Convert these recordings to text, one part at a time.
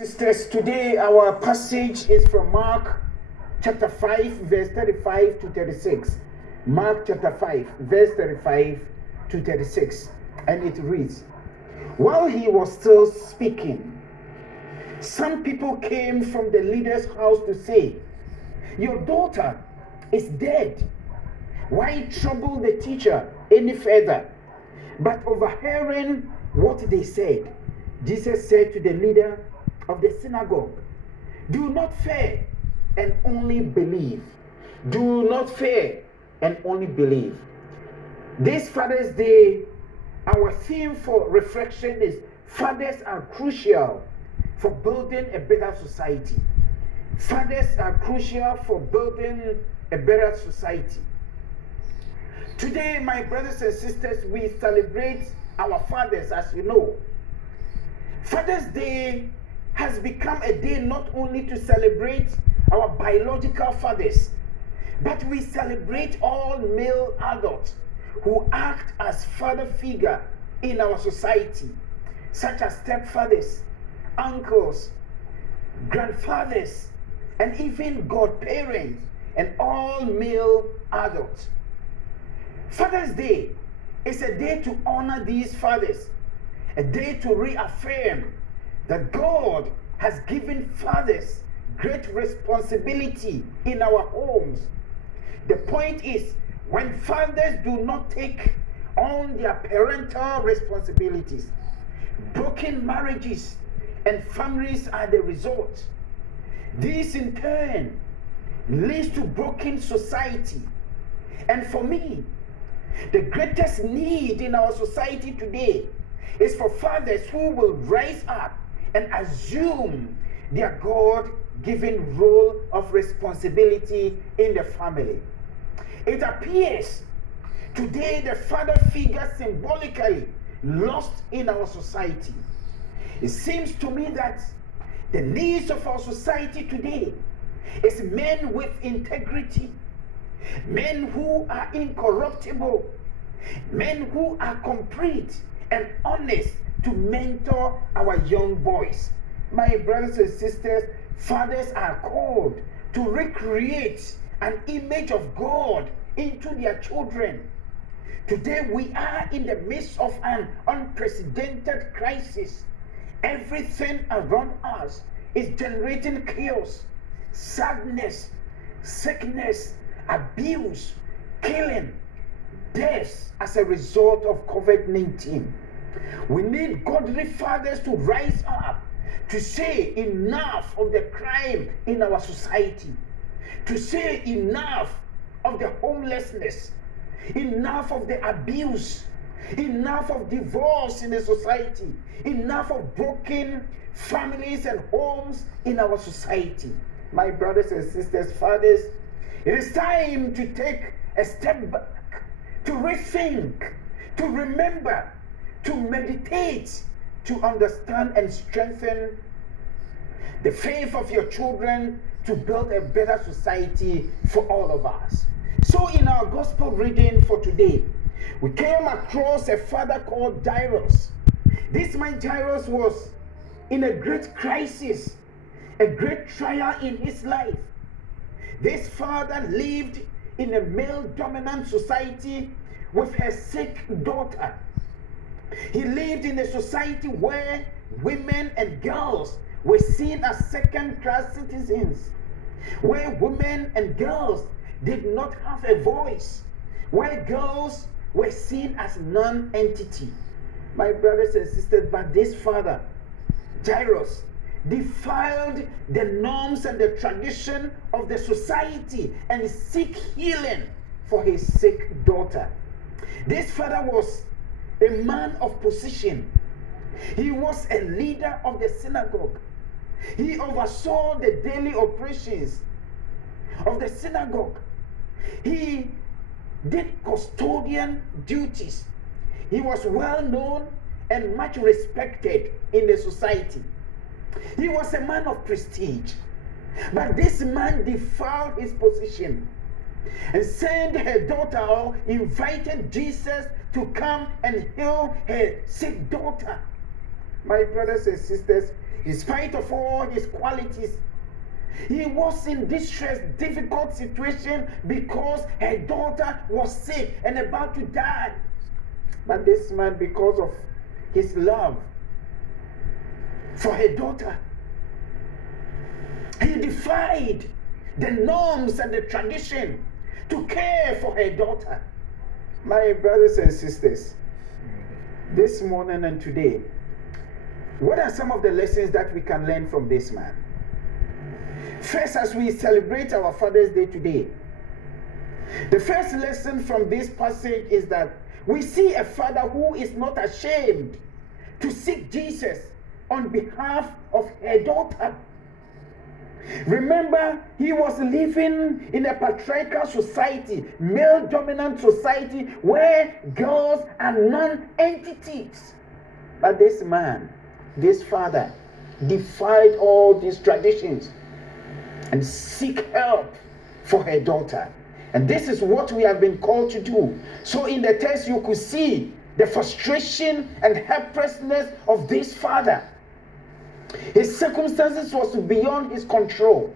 Sisters, today our passage is from Mark chapter 5, verse 35 to 36. Mark chapter 5, verse 35 to 36. And it reads, while he was still speaking, some people came from the leader's house to say, your daughter is dead. Why trouble the teacher any further? But overhearing what they said, Jesus said to the leader of the synagogue, do not fear and only believe. Do not fear and only believe. This Father's Day, our theme for reflection is fathers are crucial for building a better society. Fathers are crucial for building a better society. Today, my brothers and sisters, we celebrate our fathers, as you know. Father's Day has become a day not only to celebrate our biological fathers, but we celebrate all male adults who act as father figure in our society, such as stepfathers, uncles, grandfathers, and even godparents, and all male adults. Father's Day is a day to honor these fathers, a day to reaffirm that God has given fathers great responsibility in our homes. The point is, when fathers do not take on their parental responsibilities, broken marriages and families are the result. This in turn leads to broken society. And for me, the greatest need in our society today is for fathers who will rise up and assume their God-given role of responsibility in the family. It appears today the father figure symbolically lost in our society. It seems to me that the needs of our society today is men with integrity, men who are incorruptible, men who are complete and honest to mentor our young boys. My brothers and sisters, fathers are called to recreate an image of God into their children. Today we are in the midst of an unprecedented crisis. Everything around us is generating chaos, sadness, sickness, abuse, killing, deaths as a result of COVID-19. We need godly fathers to rise up to say enough of the crime in our society, to say enough of the homelessness, enough of the abuse, enough of divorce in the society, enough of broken families and homes in our society. My brothers and sisters, fathers, it is time to take a step back, to rethink, to remember, to meditate, to understand and strengthen the faith of your children to build a better society for all of us. So in our gospel reading for today, we came across a father called Jairus. This man Jairus was in a great crisis, a great trial in his life. This father lived in a male-dominant society with her sick daughter. He lived in a society where women and girls were seen as second-class citizens, where women and girls did not have a voice, where girls were seen as non-entity. My brothers and sisters, but this father, Jairus, defiled the norms and the tradition of the society and seek healing for his sick daughter. This father was a man of position. He was a leader of the synagogue. He oversaw the daily operations of the synagogue. He did custodian duties. He was well known and much respected in the society. He was a man of prestige. But this man defiled his position and sent her daughter, or invited Jesus to come and heal her sick daughter. My brothers and sisters, in spite of all his qualities, he was in distress, difficult situation because her daughter was sick and about to die. But this man, because of his love for her daughter, he defied the norms and the tradition to care for her daughter. My brothers and sisters, this morning and today, what are some of the lessons that we can learn from this man? First, as we celebrate our Father's Day today, the first lesson from this passage is that we see a father who is not ashamed to seek Jesus on behalf of her daughter. Remember, he was living in a patriarchal society, male-dominant society, where girls are non-entities. But this man, this father, defied all these traditions and seek help for her daughter. And this is what we have been called to do. So in the text you could see the frustration and helplessness of this father. His circumstances was beyond his control,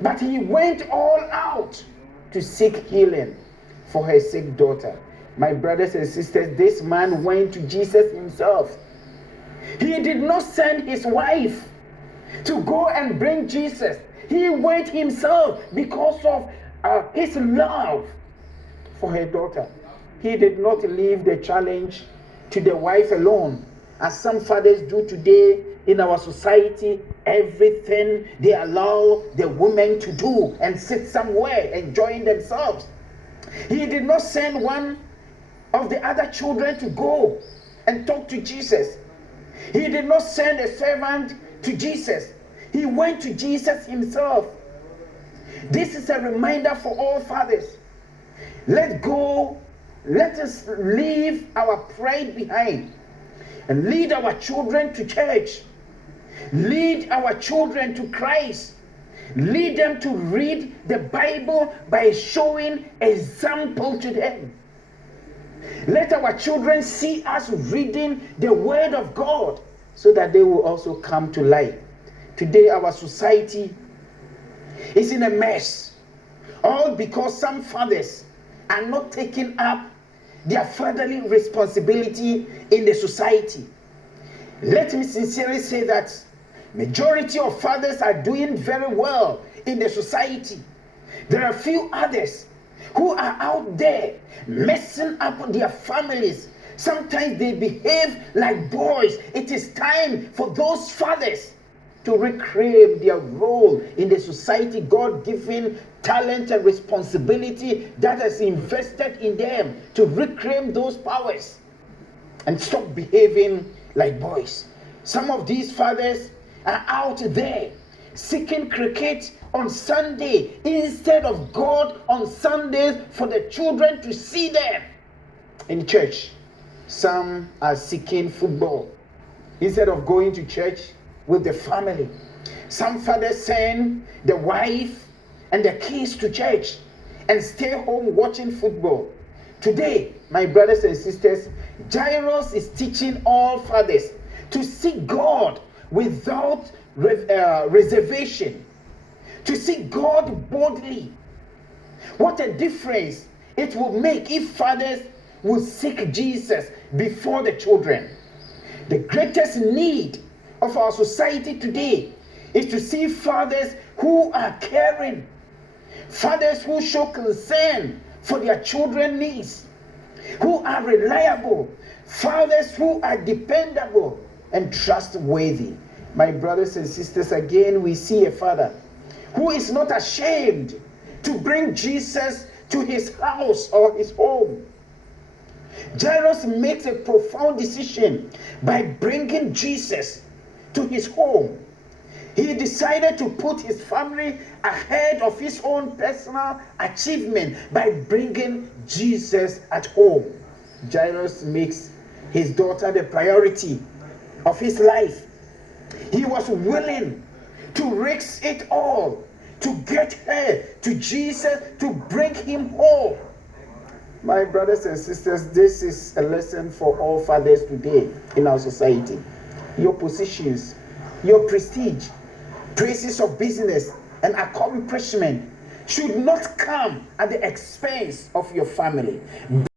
but he went all out to seek healing for her sick daughter. My brothers and sisters, this man went to Jesus himself. He did not send his wife to go and bring Jesus. He went himself because of his love for her daughter. He did not leave the challenge to the wife alone, as some fathers do today in our society. Everything they allow the women to do and sit somewhere enjoying themselves. He did not send one of the other children to go and talk to Jesus. He did not send a servant to Jesus. He went to Jesus himself. This is a reminder for all fathers. Let us leave our pride behind and lead our children to church. Lead our children to Christ. Lead them to read the Bible by showing example to them. Let our children see us reading the Word of God so that they will also come to life. Today our society is in a mess, all because some fathers are not taking up their fatherly responsibility in the society. Let me sincerely say that majority of fathers are doing very well in the society. There are a few others who are out there messing up their families. Sometimes they behave like boys. It is time for those fathers to reclaim their role in the society, God-given talent and responsibility that has invested in them, to reclaim those powers and stop behaving like boys. Some of these fathers are out there seeking cricket on Sunday instead of God on Sundays for the children to see them in church. Some are seeking football instead of going to church with the family. Some fathers send the wife and the kids to church and stay home watching football. Today, my brothers and sisters, Jairus is teaching all fathers to seek God without reservation, to seek God boldly. What a difference it will make if fathers will seek Jesus before the children. The greatest need of our society today is to see fathers who are caring, fathers who show concern for their children's needs, who are reliable, fathers who are dependable and trustworthy. My brothers and sisters, again we see a father who is not ashamed to bring Jesus to his house or his home. Jairus makes a profound decision by bringing Jesus to his home. He decided to put his family ahead of his own personal achievement by bringing Jesus at home. Jairus makes his daughter the priority of his life. He was willing to risk it all to get her to Jesus, to bring him home. My brothers and sisters, this is a lesson for all fathers today in our society. Your positions your prestige, praises of business, and accomplishment should not come at the expense of your family.